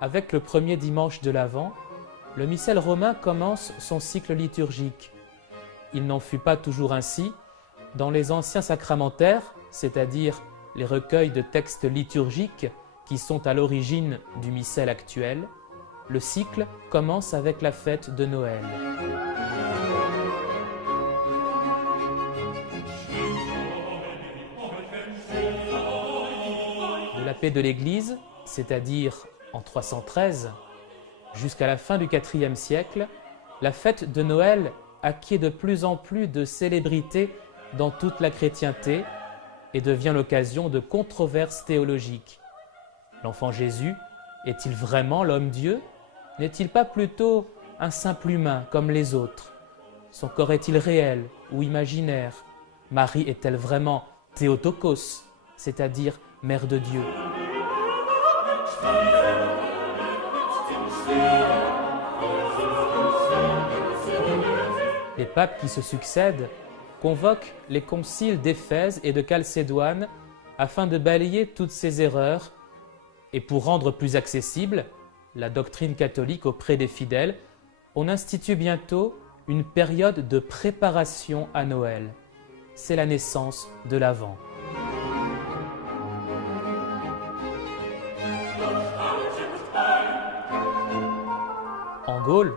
Avec le premier dimanche de l'Avent, le missel romain commence son cycle liturgique. Il n'en fut pas toujours ainsi. Dans les anciens sacramentaires, c'est-à-dire les recueils de textes liturgiques qui sont à l'origine du missel actuel, le cycle commence avec la fête de Noël. De la paix de l'Église, c'est-à-dire en 313, jusqu'à la fin du IVe siècle, la fête de Noël acquiert de plus en plus de célébrité dans toute la chrétienté et devient l'occasion de controverses théologiques. L'enfant Jésus est-il vraiment l'homme-dieu? N'est-il pas plutôt un simple humain comme les autres? Son corps est-il réel ou imaginaire? Marie est-elle vraiment Théotokos, c'est-à-dire mère de Dieu? Les papes qui se succèdent convoquent les conciles d'Éphèse et de Chalcédoine afin de balayer toutes ces erreurs et pour rendre plus accessible la doctrine catholique auprès des fidèles, on institue bientôt une période de préparation à Noël. C'est la naissance de l'Avent. En Gaule,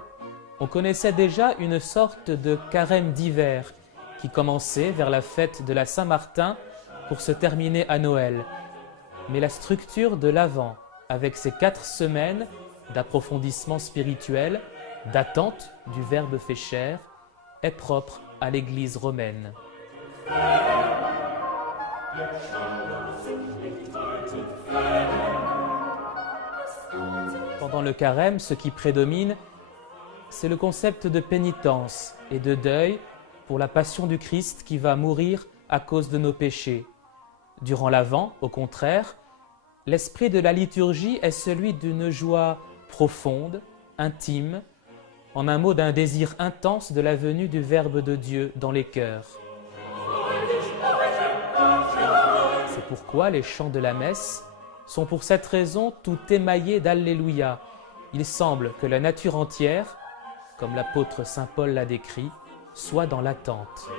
on connaissait déjà une sorte de carême d'hiver qui commençait vers la fête de la Saint-Martin pour se terminer à Noël. Mais la structure de l'Avent, avec ses 4 semaines d'approfondissement spirituel, d'attente du Verbe fait chair, est propre à l'Église romaine. Pendant le carême, ce qui prédomine, c'est le concept de pénitence et de deuil pour la passion du Christ qui va mourir à cause de nos péchés. Durant l'Avent, au contraire, l'esprit de la liturgie est celui d'une joie profonde, intime, en un mot d'un désir intense de la venue du Verbe de Dieu dans les cœurs. C'est pourquoi les chants de la messe sont pour cette raison tout émaillés d'Alléluia. Il semble que la nature entière, comme l'apôtre saint Paul l'a décrit, soit dans l'attente.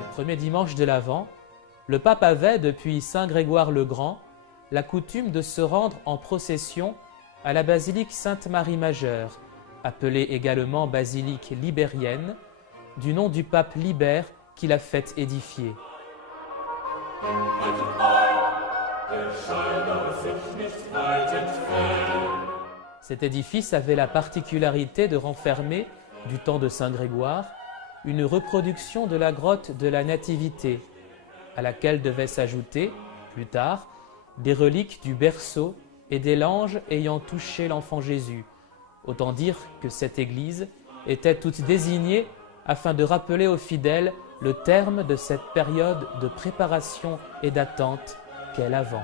Le premier dimanche de l'Avent, le pape avait, depuis saint Grégoire le Grand, la coutume de se rendre en procession à la basilique Sainte-Marie-Majeure, appelée également basilique libérienne, du nom du pape Libère qui l'a fait édifier. Cet édifice avait la particularité de renfermer, du temps de saint Grégoire, une reproduction de la grotte de la Nativité, à laquelle devaient s'ajouter, plus tard, des reliques du berceau et des langes ayant touché l'enfant Jésus. Autant dire que cette église était toute désignée afin de rappeler aux fidèles le terme de cette période de préparation et d'attente qu'est l'Avent.